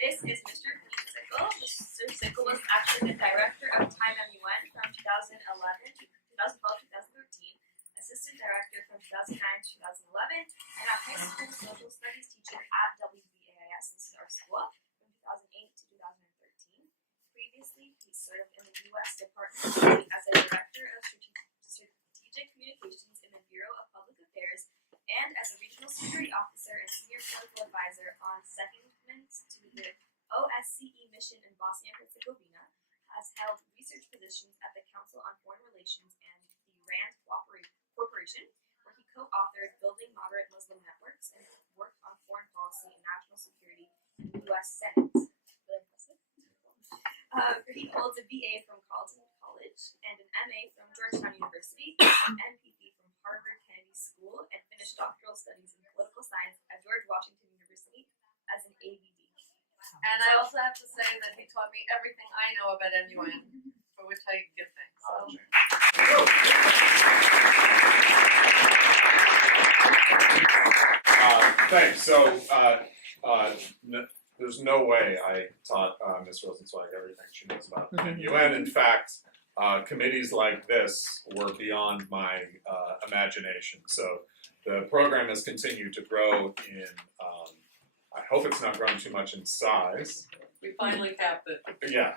This is Mr. Sickle. Mr. Sickle was actually the director of TIMEMUN from 2011 to 2012 2013, assistant director from 2009 to 2011, and a high school social studies teacher at WBAIS, this is our school, from 2008 to 2013. Previously, he served in the U.S. Department of State as a director of strategic communications in the Bureau of Public Affairs and as a regional security officer and senior political advisor on secondments to the OSCE mission in Bosnia and Herzegovina, has held research positions at the Council on Foreign Relations and the RAND Corporation, where he co-authored Building Moderate Muslim Networks and worked on foreign policy and national security in the U.S. Senate. Really impressive. He holds a BA from Carleton College and an MA from Georgetown University, an MPP from Harvard Kennedy School, and finished doctoral studies in political science at George Washington University as an ABD. And I also have to say that he taught me everything I know about MUN, for which I give thanks. Thanks. So there's no way I taught Ms. Rosenzweig everything she knows about MUN. In fact, committees like this were beyond my imagination. So the program has continued to grow in, I hope it's not grown too much in size. We finally capped it. Yeah,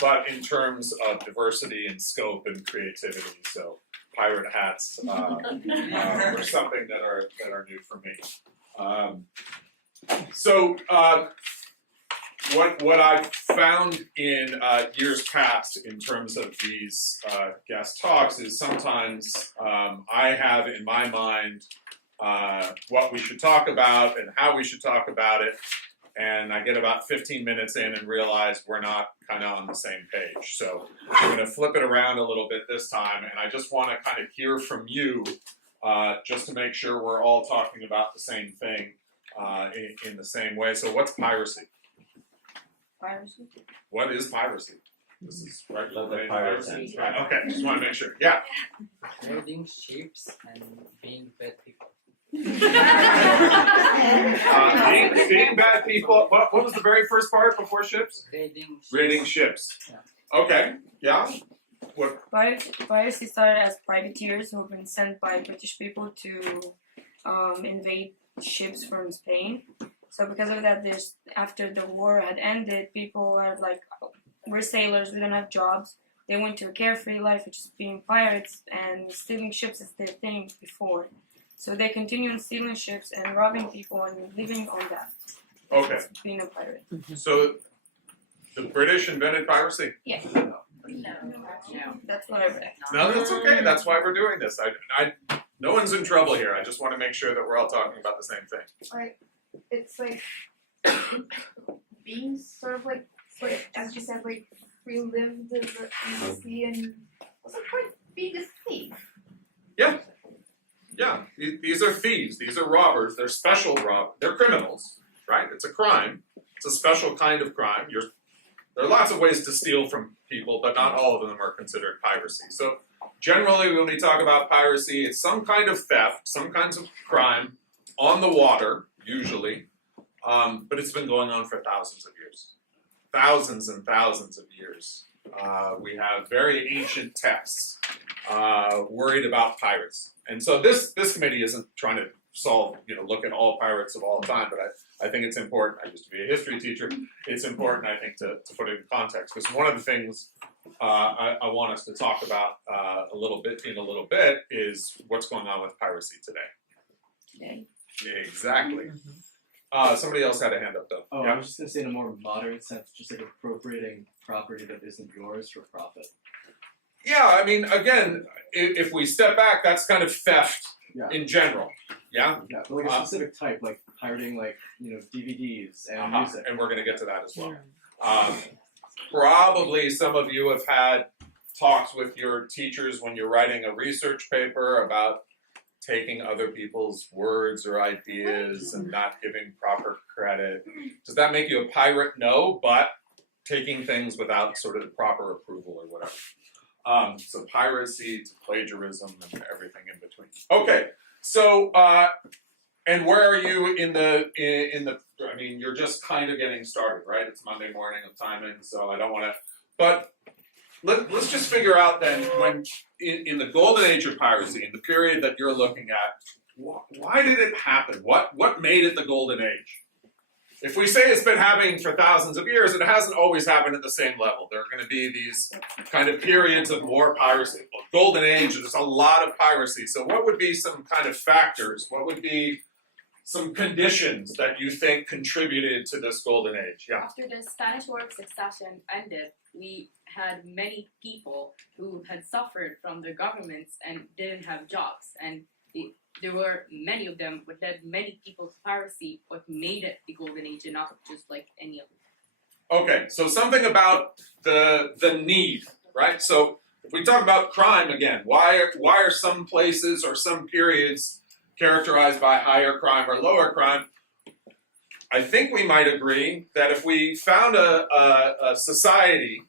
but in terms of diversity and scope and creativity, so pirate hats were something that are new for me. What I've found in years past in terms of these guest talks is sometimes I have in my mind what we should talk about and how we should talk about it, and I get about 15 minutes in and realize we're not kind of on the same page. So I'm going to flip it around a little bit this time, and I just want to kind of hear from you just to make sure we're all talking about the same thing in the same way. So what's piracy? Piracy? What is piracy? This is right. Piracy. Right. Okay, just want to make sure. Yeah. Raiding ships and being bad people. Being bad people. What was the very first part before ships? Raiding ships. Raiding ships. Yeah. Okay. Yeah. What? Piracy started as privateers who have been sent by British people to invade ships from Spain. So because of that, after the war had ended, people were like, we're sailors, we don't have jobs. They went to a carefree life, which is being pirates, and stealing ships is their thing before. So they continue on stealing ships and robbing people and living on that. Okay. Being a pirate. So the British invented piracy? Yeah. No. That's what I read. No, that's okay. That's why we're doing this. No one's in trouble here. I just want to make sure that we're all talking about the same thing. Like, it's like being sort of like as you said, like relived in the sea, and what's the point of being a thief? Yeah. Yeah. These are thieves. These are robbers. They're special They're criminals, right? It's a crime. It's a special kind of crime. There are lots of ways to steal from people, but not all of them are considered piracy. So generally, when we talk about piracy, it's some kind of theft, some kinds of crime on the water, usually, but it's been going on for thousands of years. Thousands and thousands of years. We have very ancient texts worried about pirates. And so this committee isn't trying to look at all pirates of all time, but I think it's important. I used to be a history teacher. It's important, I think, to put it in context, because one of the things I want us to talk about a little bit is what's going on with piracy today. Exactly. Somebody else had a hand up, though. Oh, Yeah. I was just going to say in a more modern sense, just like appropriating property that isn't yours for profit. Yeah, I mean, again, if we step back, that's kind of theft in general. Yeah? Yeah, but like a specific type, like pirating, like, DVDs and music. And we're going to get to that as well. Probably some of you have had talks with your teachers when you're writing a research paper about taking other people's words or ideas and not giving proper credit. Does that make you a pirate? No, but taking things without sort of the proper approval or whatever. So piracy to plagiarism and everything in between. Okay, so And where are you in the I mean, you're just kind of getting started, right? It's Monday morning of timing, so I don't want to. But let's just figure out then, when in the golden age of piracy, in the period that you're looking at, why did it happen? What made it the golden age? If we say it's been happening for thousands of years, it hasn't always happened at the same level. There are going to be these kind of periods of more piracy. Golden age, there's a lot of piracy. So what would be some kind of factors? What would be some conditions that you think contributed to this golden age? Yeah. After the Spanish War of Succession ended, we had many people who had suffered from their governments and didn't have jobs. And there were many of them, but led many people to piracy, what made it the golden age and not just like any of them. Okay, so something about the need, right? So if we talk about crime again, why are some places or some periods characterized by higher crime or lower crime? I think we might agree that if we found a society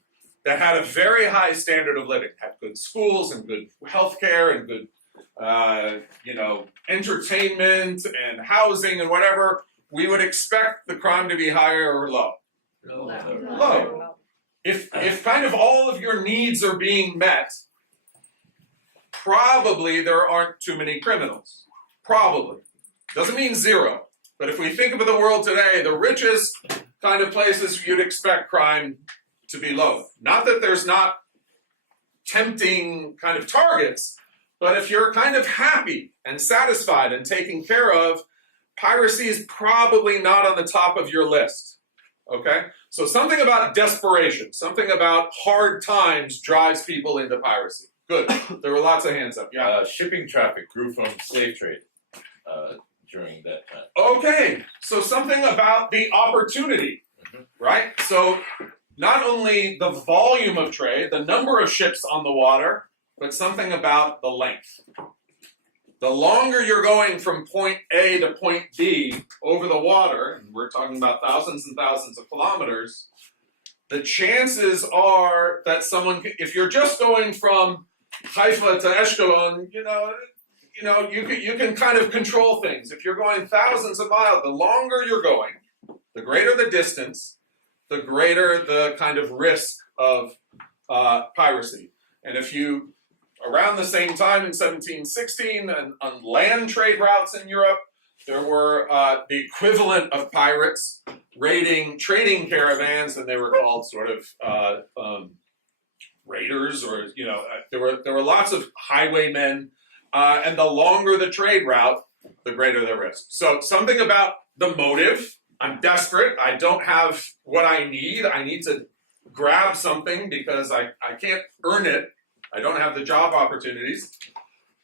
that had a very high standard of living, had good schools and good healthcare and good entertainment and housing and whatever, we would expect the crime to be higher or low. Low. If kind of all of your needs are being met, probably there aren't too many criminals. Probably. Doesn't mean zero. But if we think of the world today, the richest kind of places, you'd expect crime to be low. Not that there's not tempting kind of targets, but if you're kind of happy and satisfied and taken care of, piracy is probably not on the top of your list. Okay? So something about desperation, something about hard times drives people into piracy. Good. There were lots of hands up. Yeah. Shipping traffic grew from slave trade during that time. Okay. So something about the opportunity, right? So not only the volume of trade, the number of ships on the water, but something about the length. The longer you're going from point A to point B over the water, and we're talking about thousands and thousands of kilometers, the chances are that someone, if you're just going from Haifa to Ashkelon, you can kind of control things. If you're going thousands of miles, the longer you're going, the greater the distance, the greater the kind of risk of piracy. And if you, around the same time in 1716, and on land trade routes in Europe, there were the equivalent of pirates raiding trading caravans, and they were called sort of raiders, or there were lots of highwaymen, and the longer the trade route, the greater the risk. So something about the motive. I'm desperate. I don't have what I need. I need to grab something because I can't earn it. I don't have the job opportunities.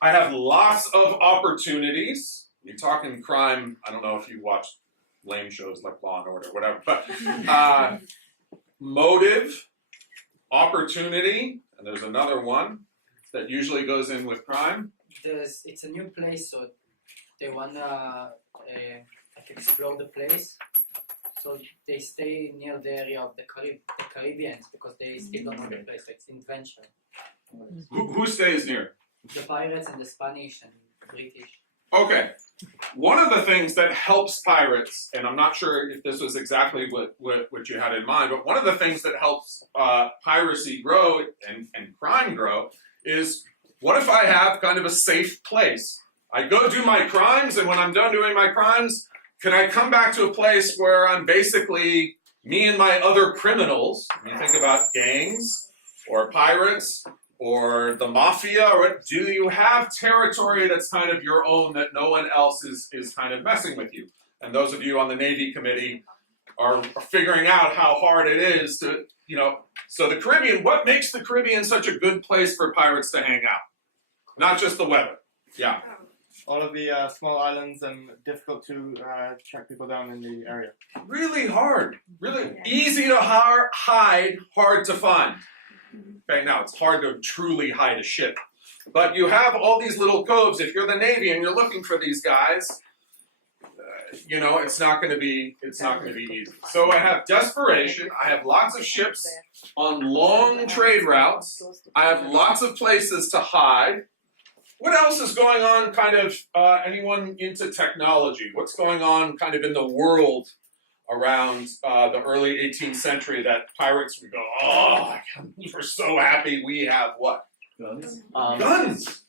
I have lots of opportunities. You're talking crime. I don't know if you watch lame shows like Law and Order, whatever. But motive, opportunity, and there's another one that usually goes in with crime. It's a new place, so they wanna explore the place. So they stay near the area of the Caribbean because they still don't know the place. It's invention. Who stays near? The pirates and the Spanish and British. Okay. One of the things that helps pirates, and I'm not sure if this was exactly what you had in mind, but one of the things that helps piracy grow and crime grow is, what if I have kind of a safe place? I go do my crimes, and when I'm done doing my crimes, can I come back to a place where I'm basically me and my other criminals? When you think about gangs or pirates or the mafia, or do you have territory that's kind of your own that no one else is kind of messing with you? And those of you on the Navy committee are figuring out how hard it is to, so the Caribbean, what makes the Caribbean such a good place for pirates to hang out? Not just the weather. Yeah. All of the small islands and difficult to track people down in the area. Really hard. Really easy to hide, hard to find. Okay, now it's hard to truly hide a ship. But you have all these little coves. If you're the Navy and you're looking for these guys, it's not going to be easy. So I have desperation. I have lots of ships on long trade routes. I have lots of places to hide. what else is going on kind of, anyone into technology? What's going on kind of in the world around the early 18th century that pirates would go, oh, we're so happy we have what? Guns. Guns!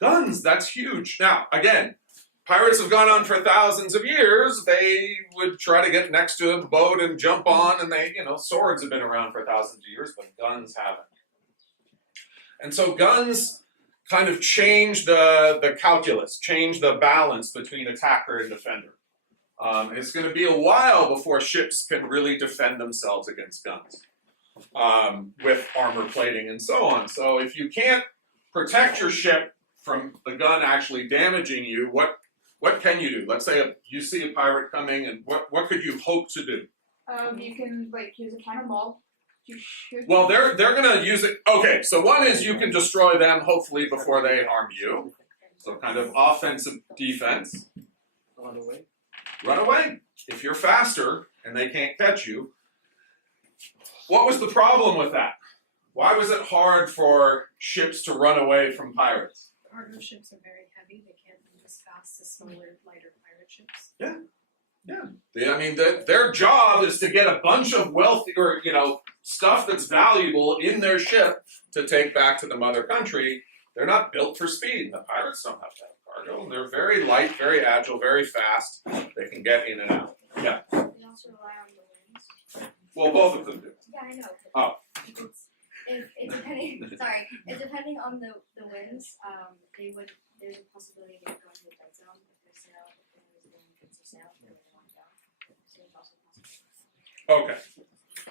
Guns, that's huge. Now, again, pirates have gone on for thousands of years. They would try to get next to a boat and jump on, and they, swords have been around for thousands of years, but guns haven't. And so guns kind of change the calculus, change the balance between attacker and defender. It's going to be a while before ships can really defend themselves against guns with armor plating and so on. So if you can't protect your ship from the gun actually damaging you, what can you do? Let's say you see a pirate coming, and what could you hope to do? You can use a cannonball to shoot. Well, they're going to use it. Okay, so one is you can destroy them, hopefully, before they harm you. So kind of offensive defense. Run away. Run away. If you're faster and they can't catch you. What was the problem with that? Why was it hard for ships to run away from pirates? Cargo ships are very heavy. They can't move as fast as smaller, lighter pirate ships. Their job is to get a bunch of wealthy or stuff that's valuable in their ship to take back to the mother country. They're not built for speed. The pirates don't have to have cargo, and they're very light, very agile, very fast. They can get in and out. Yeah. They also rely on the winds. Well, both of them do. Yeah, I know. Oh. It's depending on the winds. There's a possibility they could go into the dead zone if their sail, if there's wind against their sail, they would want down. So it's also possible. Okay.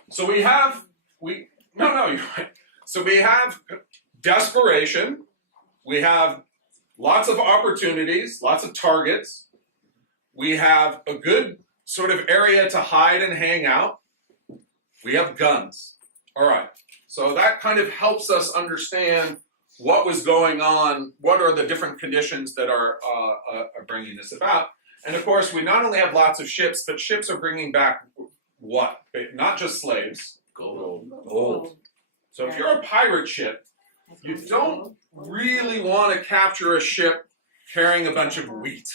So we have you're right. So we have desperation. We have lots of opportunities, lots of targets. We have a good sort of area to hide and hang out. We have guns. All right. So that kind of helps us understand what was going on, what are the different conditions that are bringing this about. And of course, we not only have lots of ships, but ships are bringing back what? Not just slaves. Gold. So if you're a pirate ship, you don't really want to capture a ship carrying a bunch of wheat.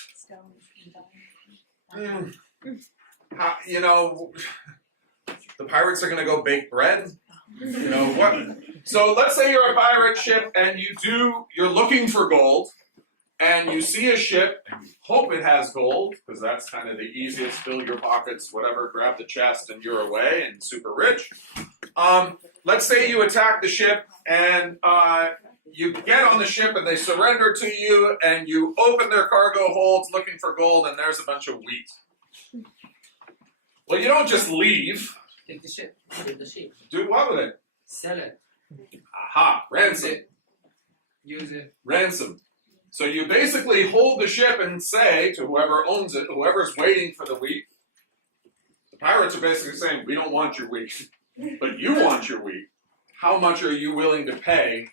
The pirates are going to go bake bread. What? So let's say you're a pirate ship and you're looking for gold, and you see a ship and you hope it has gold, because that's kind of the easiest, fill your pockets, whatever, grab the chest and you're away and super rich. Let's say you attack the ship and you get on the ship and they surrender to you, and you open their cargo holds looking for gold, and there's a bunch of wheat. Well, you don't just leave. Take the ship. Take the ship. Do what with it? Sell it. Aha, ransom. Use it. Ransom. So you basically hold the ship and say to whoever owns it, whoever's waiting for the wheat, the pirates are basically saying, we don't want your wheat, but you want your wheat. How much are you willing to pay?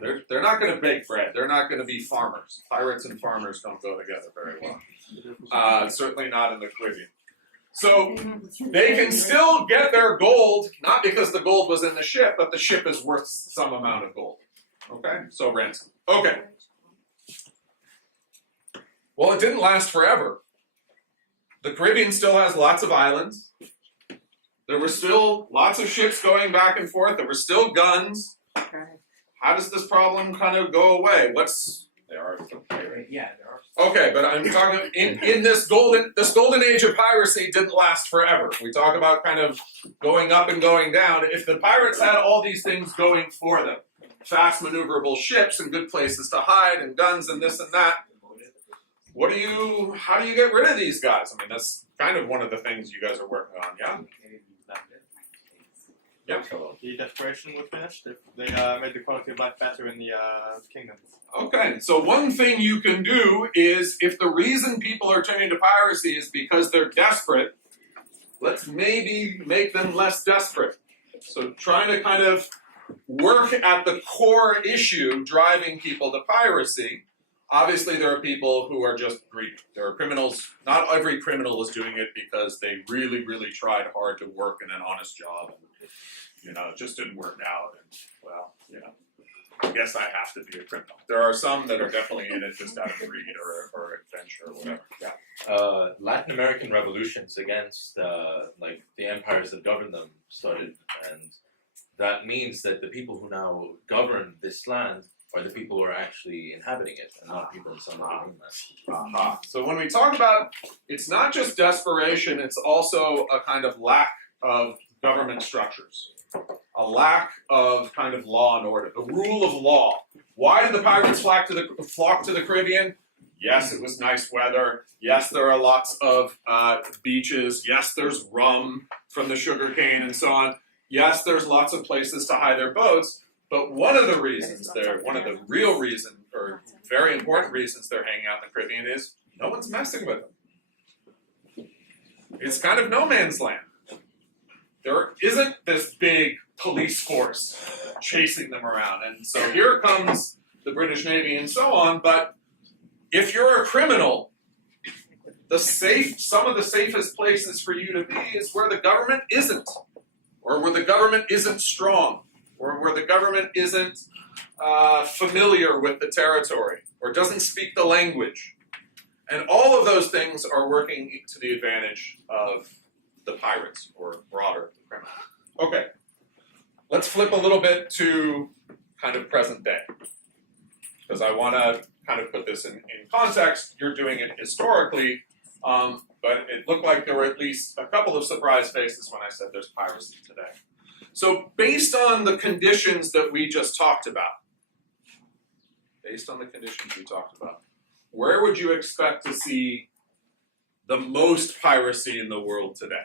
They're not going to bake bread. They're not going to be farmers. Pirates and farmers don't go together very well. Certainly not in the Caribbean. So they can still get their gold, not because the gold was in the ship, but the ship is worth some amount of gold. Okay? So ransom. Okay. Well, it didn't last forever. The Caribbean still has lots of islands. There were still lots of ships going back and forth. There were still guns. How does this problem kind of go away? There are. Okay, but I'm talking in this golden age of piracy didn't last forever. We talk about kind of going up and going down. If the pirates had all these things going for them, fast maneuverable ships and good places to hide and guns and this and that, how do you get rid of these guys? I mean, that's kind of one of the things you guys are working on, yeah? Yep. The desperation was finished. They made the quality of life better in the kingdoms. Okay, so one thing you can do is, if the reason people are turning to piracy is because they're desperate, let's maybe make them less desperate. So trying to kind of work at the core issue driving people to piracy. Obviously, there are people who are just greedy. There are criminals. Not every criminal is doing it because they really, really tried hard to work in an honest job. And, it just didn't work out. And, yes, I have to be a criminal. There are some that are definitely in it just out of greed or adventure or whatever. Yeah. Latin American revolutions against like the empires that governed them started, and that means that the people who now govern this land are the people who are actually inhabiting it, and not people in some other mainland. So when we talk about, it's not just desperation, it's also a kind of lack of government structures. A lack of kind of law and order, the rule of law. Why did the pirates flock to the Caribbean? Yes, it was nice weather. Yes, there are lots of beaches. Yes, there's rum from the sugarcane and so on. Yes, there's lots of places to hide their boats. But one of the reasons one of the real reasons, or very important reasons they're hanging out in the Caribbean is no one's messing with them. It's kind of no man's land. There isn't this big police force chasing them around. And so here comes the British Navy and so on, but if you're a criminal, some of the safest places for you to be is where the government isn't, or where the government isn't strong, or where the government isn't familiar with the territory, or doesn't speak the language. And all of those things are working to the advantage of the pirates, or broader, the criminals. Okay, let's flip a little bit to kind of present day, because I want to kind of put this in context. You're doing it historically, but it looked like there were at least a couple of surprise faces when I said there's piracy today. So based on the conditions that we just talked about, where would you expect to see the most piracy in the world today?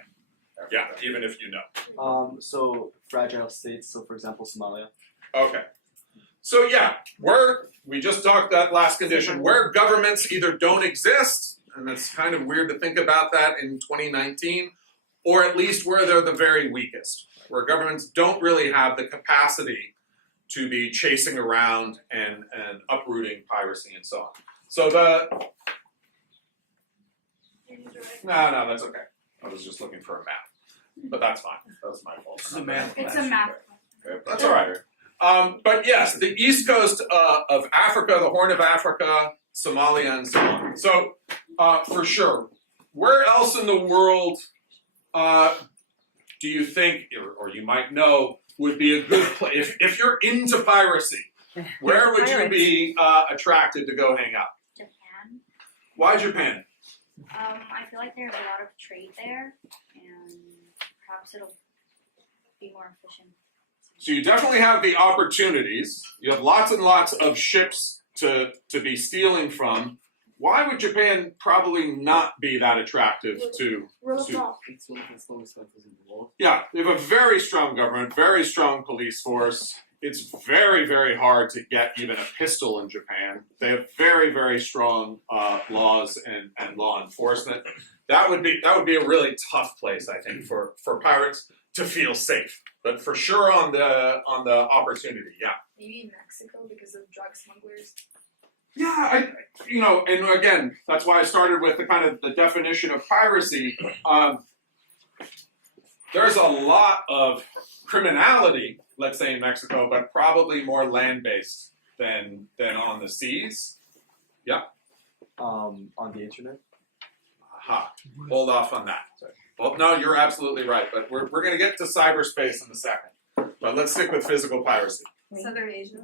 Yeah, even if you know. So fragile states, so for example, Somalia. Okay. So yeah, we just talked that last condition, where governments either don't exist, and it's kind of weird to think about that in 2019, or at least where they're the very weakest, where governments don't really have the capacity to be chasing around and uprooting piracy and so on. So no, that's okay. I was just looking for a map. But that's fine. That's my fault. It's a math It's a map. That's all right. But yes, the east coast of Africa, the Horn of Africa, Somalia, and so on. So for sure, where else in the world do you think, or you might know, would be a good place if you're into piracy? Where would you be attracted to go hang out? Japan. Why Japan? I feel like there's a lot of trade there, and perhaps it'll be more efficient. So you definitely have the opportunities. You have lots and lots of ships to be stealing from. Why would Japan probably not be that attractive to? It's one of the slowest countries in the world. Yeah, they have a very strong government, very strong police force. It's very, very hard to get even a pistol in Japan. They have very, very strong laws and law enforcement. That would be a really tough place, I think, for pirates to feel safe. But for sure on the opportunity, yeah. Maybe Mexico because of drug smugglers. Yeah, and again, that's why I started with the kind of the definition of piracy. There's a lot of criminality, let's say in Mexico, but probably more land-based than on the seas. Yeah. On the internet. Aha. Hold off on that. Well, no, you're absolutely right, but we're going to get to cyberspace in a second. But let's stick with physical piracy. Southern Asia,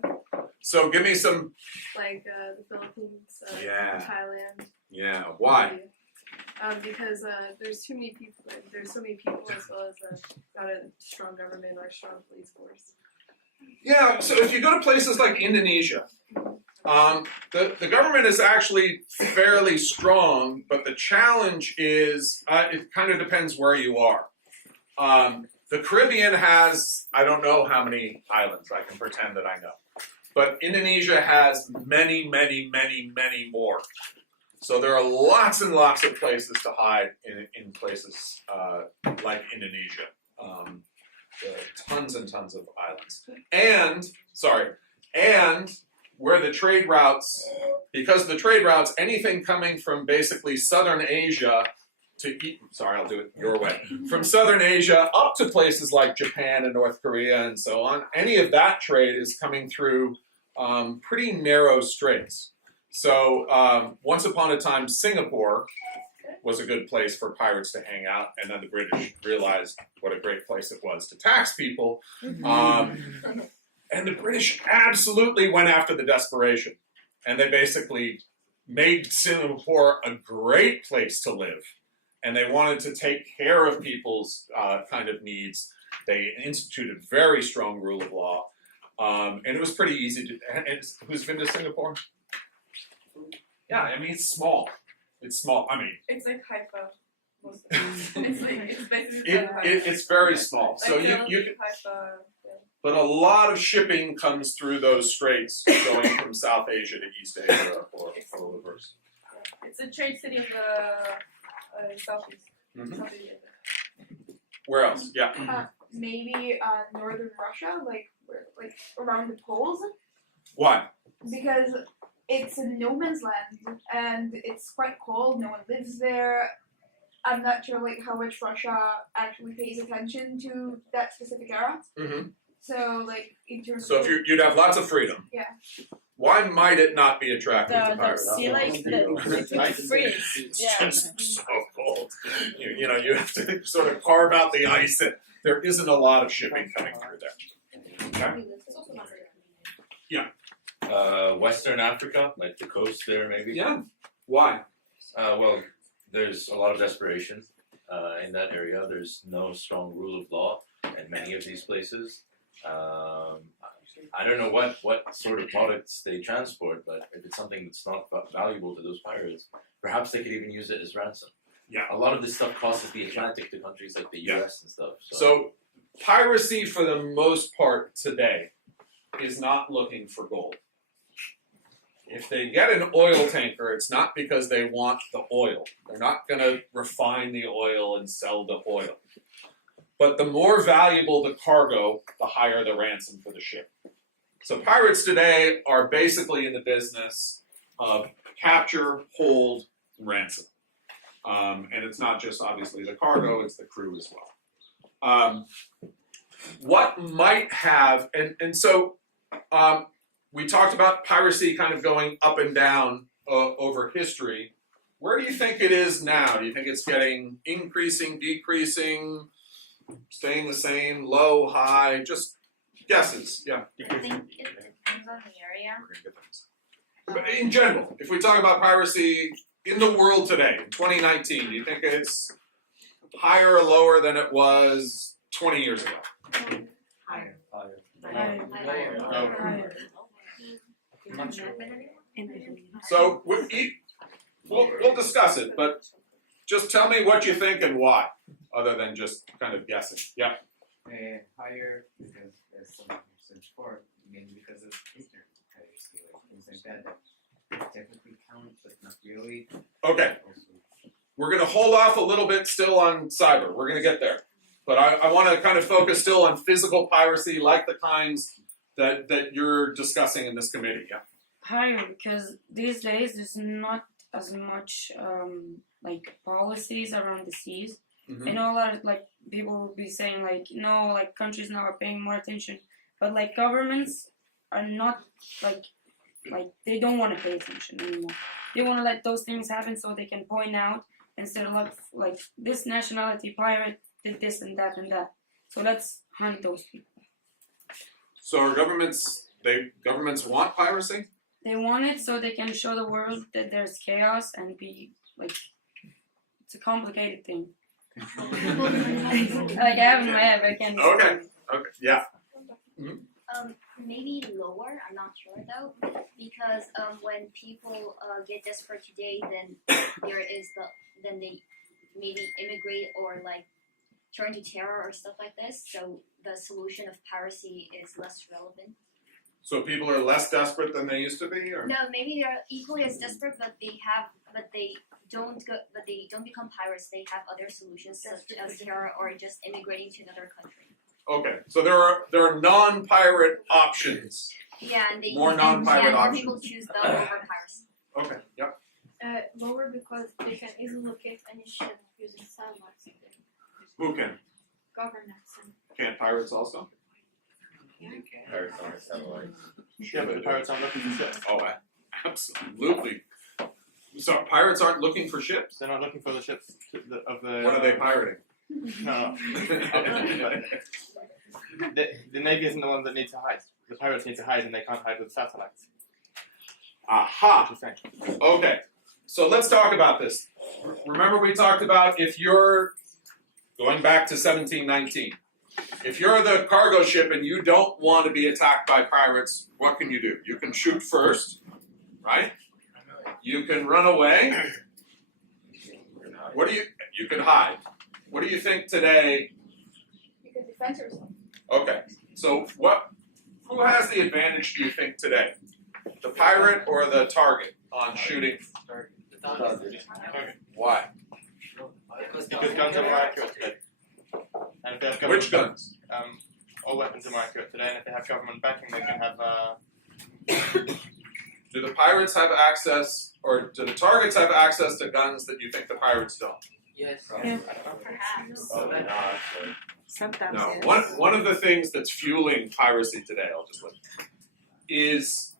So give me some. like the Philippines, Yeah. Thailand. Yeah. Why? Because there's too many people. There's so many people, as well as not a strong government or a strong police force. Yeah. So if you go to places like Indonesia, the government is actually fairly strong, but the challenge is it kind of depends where you are. The Caribbean has, I don't know how many islands, I can pretend that I know. But Indonesia has many, many, many, many more. So there are lots and lots of places to hide in places like Indonesia. There are tons and tons of islands. And where the trade routes, because the trade routes, anything coming from basically Southern Asia I'll do it your way. From Southern Asia up to places like Japan and North Korea and so on, any of that trade is coming through pretty narrow straits. So once upon a time, Singapore was a good place for pirates to hang out, and then the British realized what a great place it was to tax people. And the British absolutely went after the desperation, and they basically made Singapore a great place to live. And they wanted to take care of people's kind of needs. They instituted very strong rule of law, and it was pretty easy to. And who's been to Singapore? Yeah, I mean it's small. It's small. I mean, It's like Haifa. Most of it. It's basically it's very small. So you can, Haifa. but a lot of shipping comes through those straits going from South Asia to East Asia or reverse. It's a trade city of the southeast. Southeast Asia. Where else? Yeah. Maybe northern Russia, like around the poles, Why? because it's a no man's land and it's quite cold. No one lives there. I'm not sure like how much Russia actually pays attention to that specific era. So like in terms So of if you'd have lots of freedom. Yeah. Why might it not be attractive to The pirates? sea life, the freeze. It's Yeah. just so cold. You know, you have to sort of carve out the ice. And there isn't a lot of shipping coming through there. Okay? Western Africa, like the coast there, maybe. Yeah. Why? Well, there's a lot of desperation in that area. There's no strong rule of law in many of these places. I don't know what sort of products they transport, but if it's something that's not valuable to those pirates, perhaps they could even use it as ransom. Yeah. A lot of this stuff crosses the Atlantic to countries like the US and stuff. So piracy, for the most part today, is not looking for gold. If they get an oil tanker, it's not because they want the oil. They're not going to refine the oil and sell the oil. But the more valuable the cargo, the higher the ransom for the ship. So pirates today are basically in the business of capture, hold, ransom. And it's not just obviously the cargo, it's the crew as well. What might have, and so we talked about piracy kind of going up and down over history. Where do you think it is now? Do you think it's getting increasing, decreasing, staying the same, low, high? Just guesses, yeah. I think it depends on the area. But in general, if we talk about piracy in the world today, in 2019, do you think it's higher or lower than it was 20 years ago? Higher. So we'll discuss it, but just tell me what you think and why, other than just kind of guessing. Yeah. Higher because, as someone said before, mainly because of internet piracy, like things like that technically count, but not really. Okay. We're going to hold off a little bit still on cyber. We're going to get there. But I want to kind of focus still on physical piracy, like the kinds that you're discussing in this committee. Yeah. Higher, because these days there's not as much like policies around the seas. I know a lot of like people will be saying like no, like countries now are paying more attention, but like governments are not like they don't want to pay attention anymore. They want to let those things happen so they can point out instead of like this nationality pirate did this and that and that. So let's hunt those people. So are governments want piracy? They want it so they can show the world that there's chaos and be like it's a complicated thing. Like I have in my head, but I can't. Okay. Yeah. Maybe lower. I'm not sure though, because when people get desperate today, then then they maybe immigrate or like turn to terror or stuff like this. So the solution of piracy is less relevant. So people are less desperate than they used to be, or No, maybe they're equally as desperate, but they don't become pirates. They have other solutions such as terror or just immigrating to another country. okay. So there are non-pirate options. Yeah, and they More non-pirate more options. people choose them over piracy. Okay. Yep. Lower because they can easily locate any ship using satellites. Who can? Governments and Can't pirates also? Pirates aren't satellites. Yeah, but the pirates aren't looking for ships. Oh, absolutely. So pirates aren't looking for ships? They're not looking for the ships of the. What are they pirating? No. The Navy isn't the one that needs to hide. The pirates need to hide, and they can't hide with satellites. Aha! What you saying? Okay, so let's talk about this. Remember we talked about if you're, going back to 1719, if you're the cargo ship and you don't want to be attacked by pirates, what can you do? You can shoot first, right? You can run away. You can hide. What do you think today? You can defend yourself. Okay, so who has the advantage, do you think, today? The pirate or the target on shooting? Why? Because guns are more accurate today. And if they have Which guns? All weapons are more accurate today, and if they have government backing, they can have. Do the pirates have access, or do the targets have access to guns that you think the pirates don't? Yes. Perhaps. Oh, no, Sometimes. No. Yes. One of the things that's fueling piracy today, I'll just look, is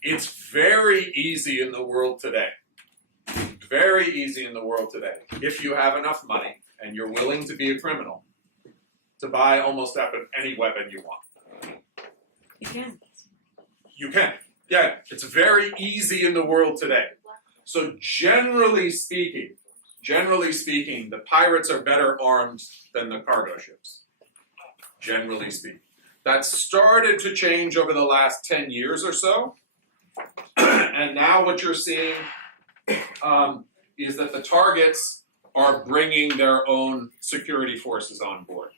it's very easy in the world today. Very easy in the world today, if you have enough money and you're willing to be a criminal, to buy almost any weapon you want. You can. You can. Yeah, it's very easy in the world today. So generally speaking, the pirates are better armed than the cargo ships. Generally speaking. That started to change over the last 10 years or so. And now what you're seeing is that the targets are bringing their own security forces on board.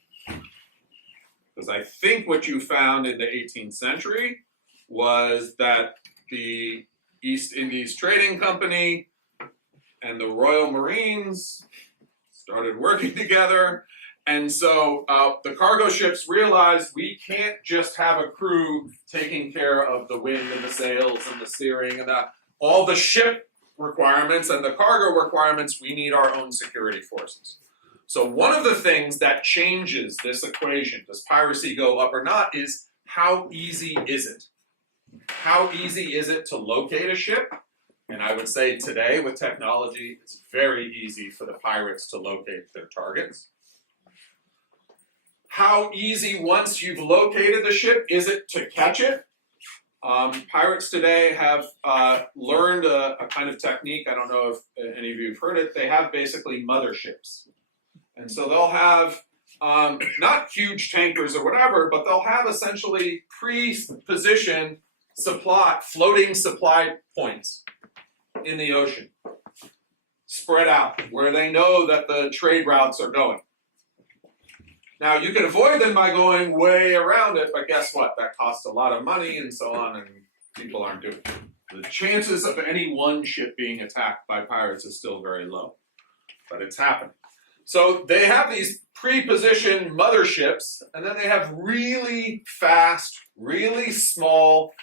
Because I think what you found in the 18th century was that the East Indies Trading Company and the Royal Marines started working together. And so the cargo ships realized we can't just have a crew taking care of the wind and the sails and the steering and all the ship requirements and the cargo requirements. We need our own security forces. So one of the things that changes this equation, does piracy go up or not, is how easy is it? How easy is it to locate a ship? And I would say today with technology, it's very easy for the pirates to locate their targets. How easy, once you've located the ship, is it to catch it? Pirates today have learned a kind of technique. I don't know if any of you have heard it. They have basically motherships. And so they'll have not huge tankers or whatever, but they'll have essentially pre-positioned floating supply points in the ocean, spread out, where they know that the trade routes are going. Now, you can avoid them by going way around it, but guess what? That costs a lot of money and so on, and people aren't doing it. The chances of any one ship being attacked by pirates is still very low, but it's happening. So they have these pre-positioned motherships, and then they have really fast, really small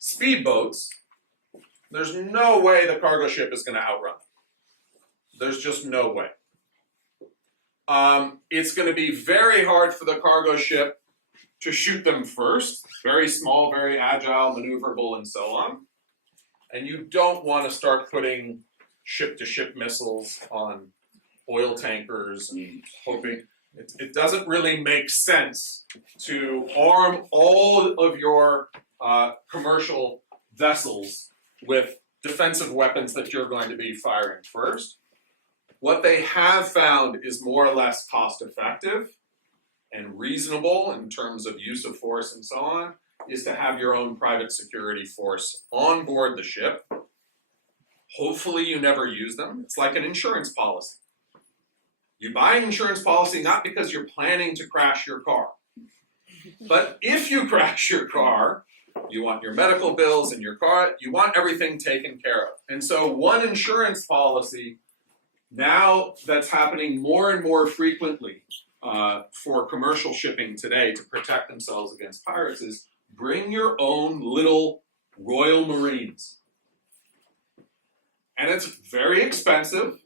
speedboats. There's no way the cargo ship is going to outrun them. There's just no way. It's going to be very hard for the cargo ship to shoot them first. Very small, very agile, maneuverable, and so on. And you don't want to start putting ship-to-ship missiles on oil tankers and hoping. It doesn't really make sense to arm all of your commercial vessels with defensive weapons that you're going to be firing first. What they have found is more or less cost effective and reasonable in terms of use of force and so on, is to have your own private security force on board the ship. Hopefully you never use them. It's like an insurance policy. You buy an insurance policy not because you're planning to crash your car, but if you crash your car, you want your medical bills and your car, you want everything taken care of. And so one insurance policy now that's happening more and more frequently for commercial shipping today to protect themselves against pirates is bring your own little Royal Marines. And it's very expensive,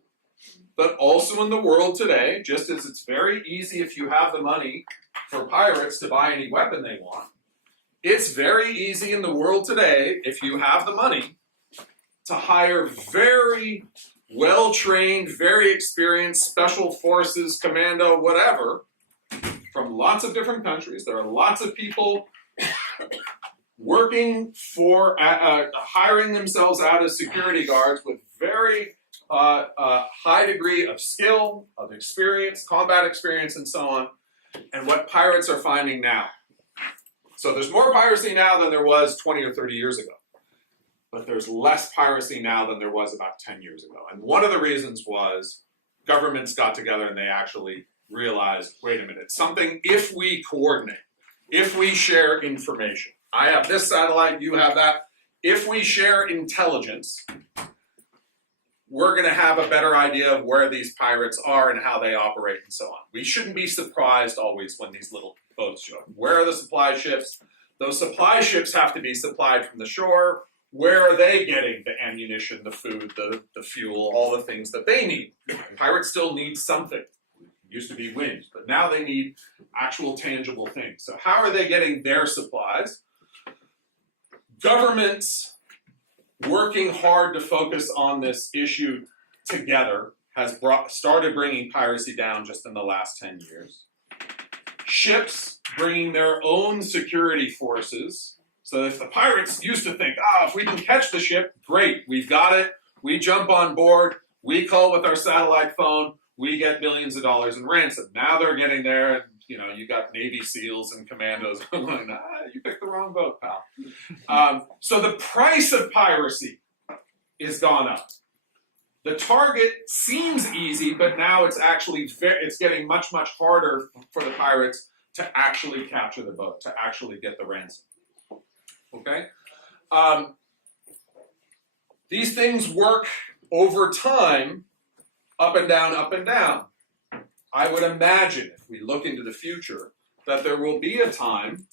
but also in the world today, just as it's very easy if you have the money for pirates to buy any weapon they want. It's very easy in the world today, if you have the money, to hire very well-trained, very experienced special forces, commando, whatever, from lots of different countries. There are lots of people working for, hiring themselves out as security guards with very high degree of skill, of experience, combat experience, and so on. And what pirates are finding now. So there's more piracy now than there was 20 or 30 years ago. But there's less piracy now than there was about 10 years ago. And one of the reasons was governments got together and they actually realized, wait a minute, something, if we coordinate, if we share information, I have this satellite, you have that, if we share intelligence, we're going to have a better idea of where these pirates are and how they operate and so on. We shouldn't be surprised always when these little boats show up. Where are the supply ships? Those supply ships have to be supplied from the shore. Where are they getting the ammunition, the food, the fuel, all the things that they need? Pirates still need something. It used to be wind, but now they need actual tangible things. So how are they getting their supplies? Governments working hard to focus on this issue together has started bringing piracy down just in the last 10 years. Ships bringing their own security forces. So if the pirates used to think, if we can catch the ship, great, we've got it, we jump on board, we call with our satellite phone, we get millions of dollars in ransom. Now they're getting there, and you got Navy SEALs and commandos going, you picked the wrong boat, pal. So the price of piracy is gone up. The target seems easy, but now it's actually it's getting much, much harder for the pirates to actually capture the boat, to actually get the ransom. Okay? These things work over time, up and down, up and down. I would imagine, if we look into the future, that there will be a time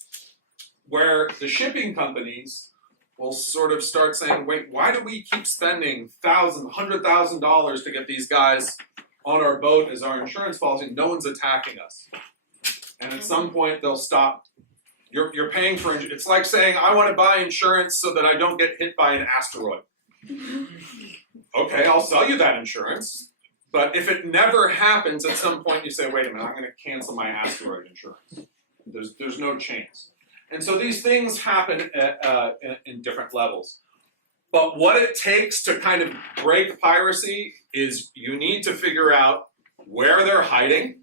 where the shipping companies will sort of start saying, wait, why do we keep spending $100,000 to get these guys on our boat as our insurance policy? No one's attacking us. And at some point, they'll stop. You're paying for it. It's like saying, I want to buy insurance so that I don't get hit by an asteroid. Okay, I'll sell you that insurance. But if it never happens, at some point you say, wait a minute, I'm going to cancel my asteroid insurance. There's no chance. And so these things happen in different levels. But what it takes to kind of break piracy is you need to figure out where they're hiding.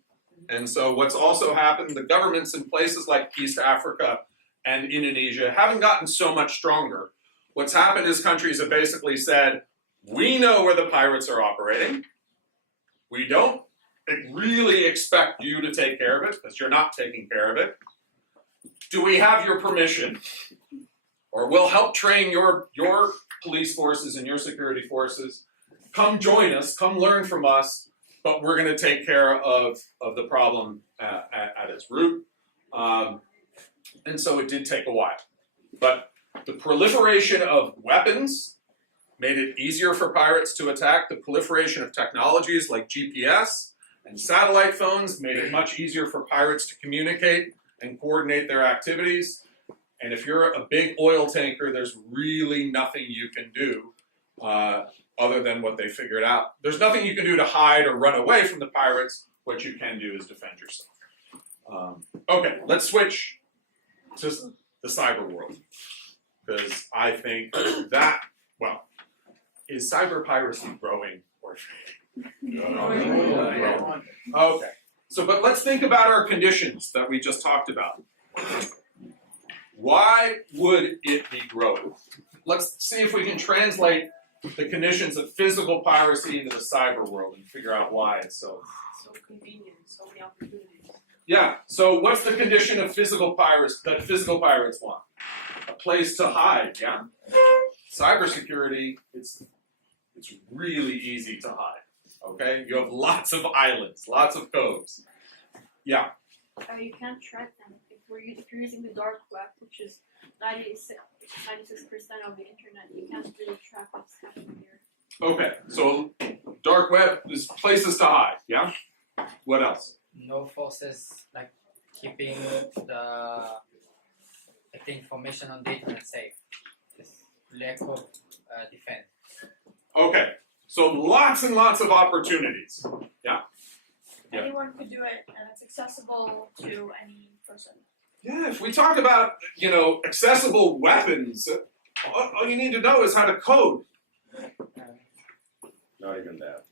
And so what's also happened, the governments in places like East Africa and Indonesia haven't gotten so much stronger. What's happened is countries have basically said, we know where the pirates are operating. We don't really expect you to take care of it because you're not taking care of it. Do we have your permission? Or we'll help train your police forces and your security forces. Come join us, come learn from us, but we're going to take care of the problem at its root. And so it did take a while. But the proliferation of weapons made it easier for pirates to attack. The proliferation of technologies like GPS and satellite phones made it much easier for pirates to communicate and coordinate their activities. And if you're a big oil tanker, there's really nothing you can do other than what they figured out. There's nothing you can do to hide or run away from the pirates. What you can do is defend yourself. Okay, let's switch to the cyber world. Because I think that, well, is cyber piracy growing or shrinking? Growing. Okay. So, but let's think about our conditions that we just talked about. Why would it be growing? Let's see if we can translate the conditions of physical piracy into the cyber world and figure out why it's so convenient, so many opportunities. Yeah. So what's the condition of physical pirates that physical pirates want? A place to hide, yeah? Cybersecurity, it's really easy to hide. Okay? You have lots of islands, lots of coves. Yeah. You can't track them. If you're using the dark web, which is 96% of the internet, you can't really track what's happening here. Okay, so dark web is places to hide, yeah? What else? No forces like keeping the information on the internet safe. This lack of defense. Okay, so lots and lots of opportunities. Yeah. Yeah. Anyone could do it, and it's accessible to any person. Yeah, if we talk about, accessible weapons, all you need to know is how to code. Not even that.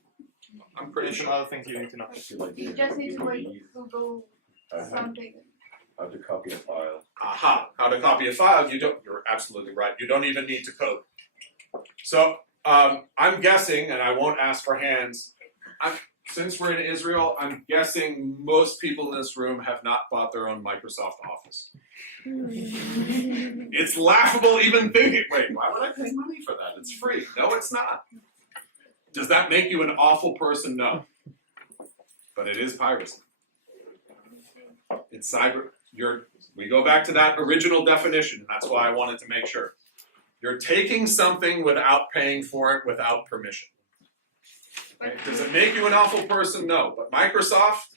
I'm pretty There's some sure. other things you need to know. You just need to Google something. How to copy a file. Aha, how to copy a file, you're absolutely right. You don't even need to code. So, I'm guessing, and I won't ask for hands, since we're in Israel, I'm guessing most people in this room have not bought their own Microsoft Office. It's laughable even thinking, wait, why would I pay money for that? It's free. No, it's not. Does that make you an awful person? No. But it is piracy. It's cyber, we go back to that original definition, and that's why I wanted to make sure. You're taking something without paying for it without permission. Okay? Does it make you an awful person? No. But Microsoft,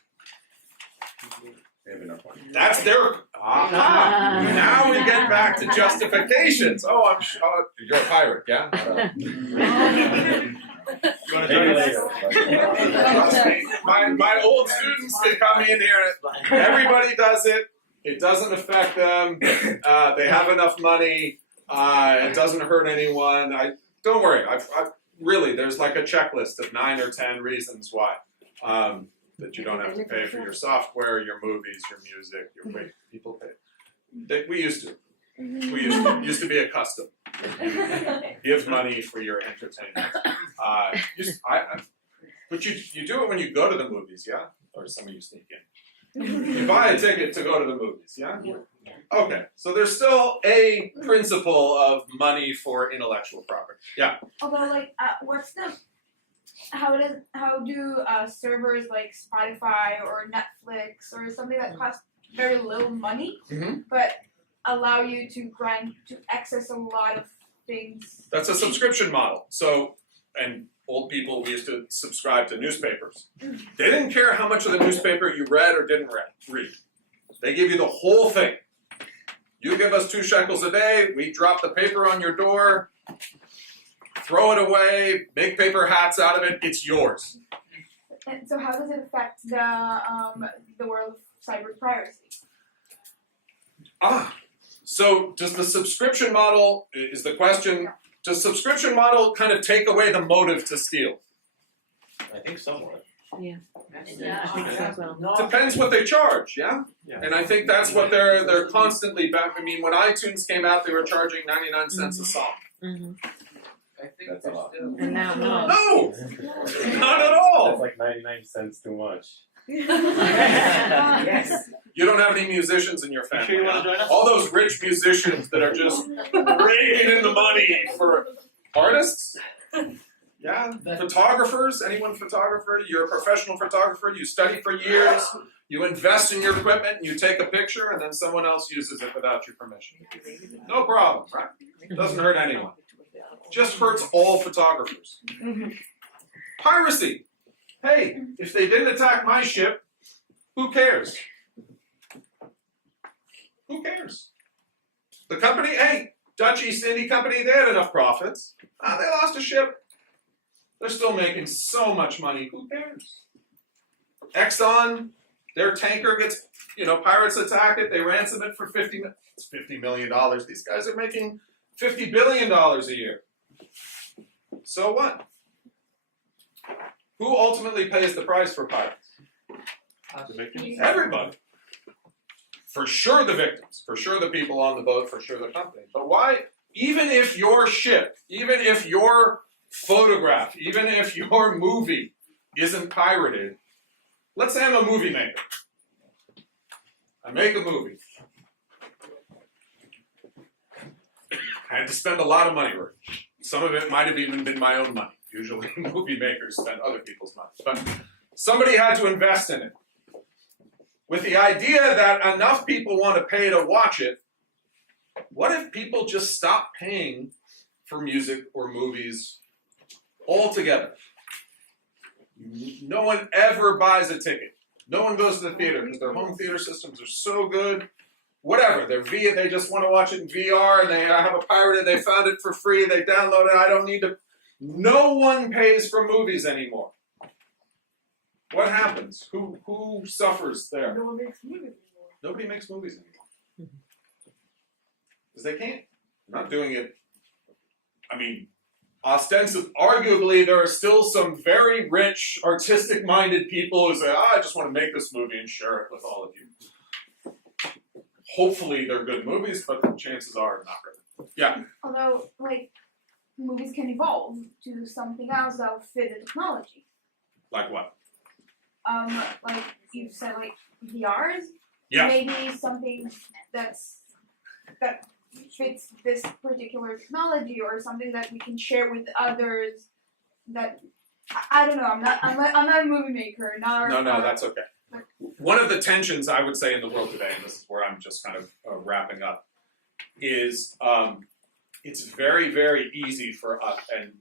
They have enough money. that's their, now we get back to justifications. Oh, I'm sure, you're a pirate, yeah? Maybe later. Trust me, my old students can come in here, everybody does it, it doesn't affect them, they have enough money, it doesn't hurt anyone, don't worry, I've really, there's like a checklist of 9 or 10 reasons why, that you don't have to pay for your software, your movies, your music, people pay. We used to. It used to be a custom. Give money for your entertainment. But you do it when you go to the movies, yeah? Or some of you sneak in. You buy a ticket to go to the movies, yeah? Okay, so there's still a principle of money for intellectual property. Yeah. Although, how do servers like Spotify or Netflix or something that costs very little money, but allow you to access a lot of things? That's a subscription model. So, and old people, we used to subscribe to newspapers. They didn't care how much of the newspaper you read or didn't read. They give you the whole thing. You give us 2 shekels a day, we drop the paper on your door, throw it away, make paper hats out of it, it's yours. And so how does it affect the world of cyber piracy? So does the subscription model, is the question, does subscription model kind of take away the motive to steal? I think somewhat. Yeah. Depends what they charge, yeah? And I think that's what they're constantly back. I mean, when iTunes came out, they were charging 99 cents a song. I think That's a lot. And now no. No! Not at all! That's like 99 cents too much. Yes. You don't have any musicians in your family, sure you wanna huh? join us? All those rich musicians that are just raking in the money for artists? Yeah? Photographers? Anyone photographer? You're a professional photographer, you study for years, you invest in your equipment, and you take a picture, and then someone else uses it without your permission. No problem, right? Doesn't hurt anyone. Just hurts all photographers. Piracy. Hey, if they didn't attack my ship, who cares? Who cares? The company, hey, Dutch East India Company, they had enough profits. They lost a ship. They're still making so much money. Who cares? Exxon, their tanker gets, pirates attack it. They ransom it for $50 million. These guys are making $50 billion a year. So what? Who ultimately pays the price for pirates? Everybody. For sure the victims, for sure the people on the boat, for sure the company. But why, even if your ship, even if your photograph, even if your movie isn't pirated, let's say I'm a movie maker. I make a movie. I had to spend a lot of money. Some of it might have even been my own money. Usually movie makers spend other people's money. But somebody had to invest in it. With the idea that enough people want to pay to watch it, what if people just stop paying for music or movies altogether? No one ever buys a ticket. No one goes to the theater because their home theater systems are so good. Whatever, they just want to watch it in VR and they have a pirated, they found it for free, they download it, I don't need to. No one pays for movies anymore. What happens? Who suffers there? No one makes movies anymore. Nobody makes movies anymore. Because they can't. They're not doing it. I mean, arguably, there are still some very rich, artistic-minded people who say, I just want to make this movie and share it with all of you. Hopefully they're good movies, but the chances are not good. Yeah. Although, like, movies can evolve to something else that will fit the technology. Like what? Like you said, like VRs. Yeah. Maybe something that fits this particular technology, or something that we can share with others. That I don't know. I'm not a movie maker. No, that's okay. One of the tensions I would say in the world today, and this is where I'm just kind of wrapping up, is it's very, very easy for us, and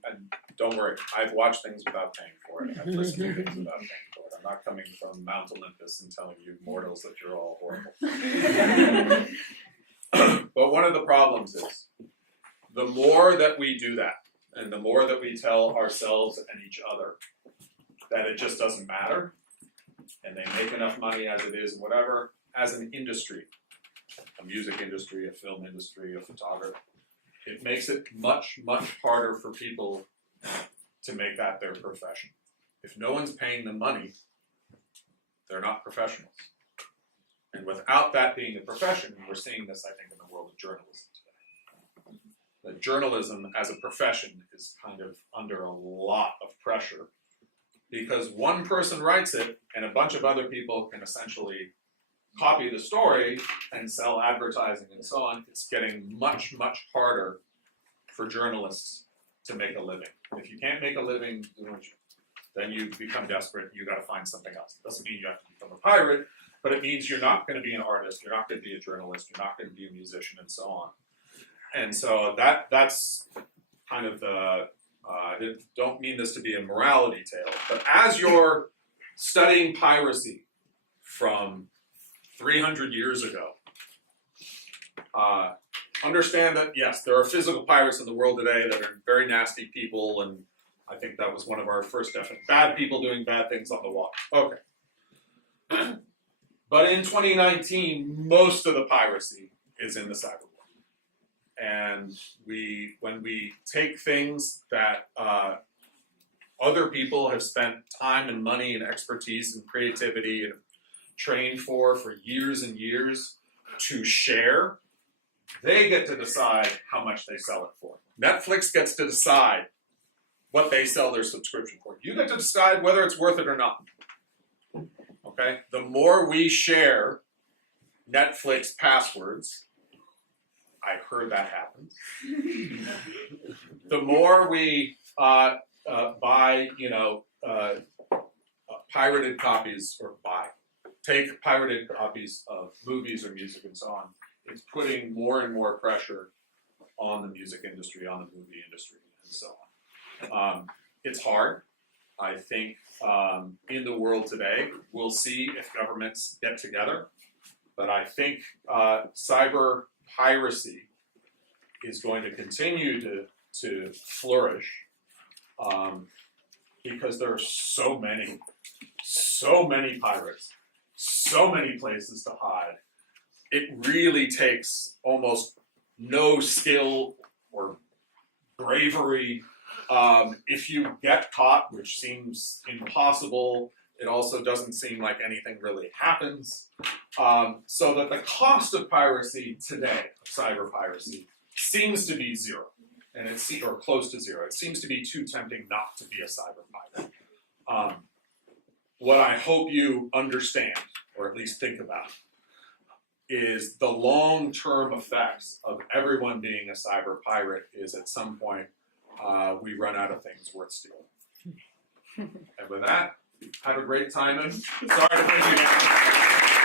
don't worry, I've watched things without paying for it. I've listened to things without paying for it. I'm not coming from Mount Olympus and telling you mortals that you're all horrible. But one of the problems is, the more that we do that, and the more that we tell ourselves and each other that it just doesn't matter, and they make enough money as it is, whatever, as an industry, a music industry, a film industry, a photographer, it makes it much, much harder for people to make that their profession. If no one's paying them money, they're not professionals. And without that being a profession, we're seeing this, I think, in the world of journalism today. That journalism as a profession is kind of under a lot of pressure because one person writes it and a bunch of other people can essentially copy the story and sell advertising and so on. It's getting much, much harder for journalists to make a living. If you can't make a living, then you become desperate. You got to find something else. It doesn't mean you have to become a pirate, but it means you're not going to be an artist. You're not going to be a journalist. You're not going to be a musician, and so on. And so that's kind of the. I don't mean this to be a morality tale, but as you're studying piracy from 300 years ago, understand that, yes, there are physical pirates in the world today that are very nasty people, and I think that was one of our first definite bad people doing bad things on the water. Okay. But in 2019, most of the piracy is in the cyber world. And when we take things that other people have spent time and money and expertise and creativity and trained for years and years to share, they get to decide how much they sell it for. Netflix gets to decide what they sell their subscription for. You get to decide whether it's worth it or not. Okay? The more we share Netflix passwords, I heard that happens. The more we buy, pirated copies, or take pirated copies of movies or music and so on, it's putting more and more pressure on the music industry, on the movie industry, and so on. It's hard. I think in the world today, we'll see if governments get together. But I think cyber piracy is going to continue to flourish because there are so many pirates, so many places to hide. It really takes almost no skill or bravery. If you get caught, which seems impossible, it also doesn't seem like anything really happens. So that the cost of piracy today, cyber piracy, seems to be zero, and or close to zero. It seems to be too tempting not to be a cyber pirate. What I hope you understand, or at least think about, is the long-term effects of everyone being a cyber pirate is at some point we run out of things worth stealing. And with that, have a great time. Sorry to bring you down.